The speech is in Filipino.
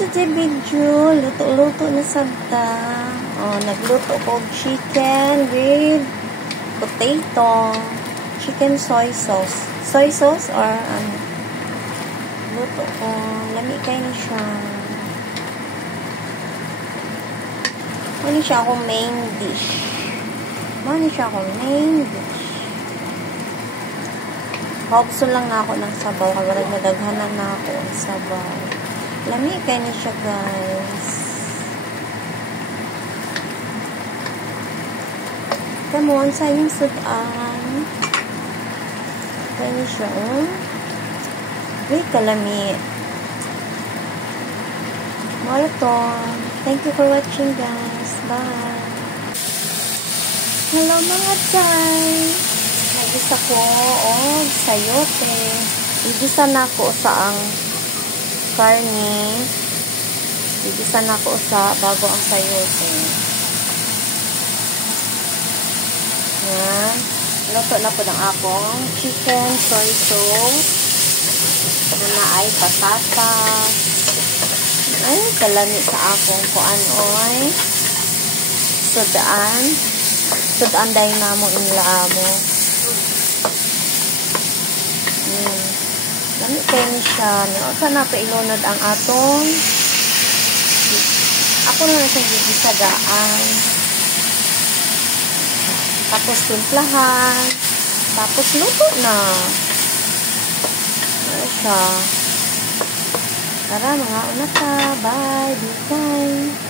today video, luto-luto na sabta. Nagluto ko chicken with potato, chicken soy sauce. Soy sauce or ano? Luto ko. Lami kayo na siya. Mani siya akong main dish. Haubso lang na ako ng sabaw. Kagarag nadaghanan na ako ng sabaw. Lami kayo na siya, guys. Come on, sa inyong sudan. Kayo na siya, oh. Wait, kalami. Marathon. Thank you for watching, guys. Bye. Hello, mga guys. Nagisa ko, sayote. Igisa na ko sa ang karne. Igisa na ko sa bago ang sayote. Yan. Luto na po ng akong chicken soy sauce. Na ay patatas. Ay, kalami sa akong kuan oy. Sudaan dahil na mo inlaamo. Lami kayo ni siya. Sana pa ilunod ang atong. Ako na sa gigisagaan. Tapos timplahan. Tapos luto na. Ano siya? Tara, mga una ka. Bye. Bye.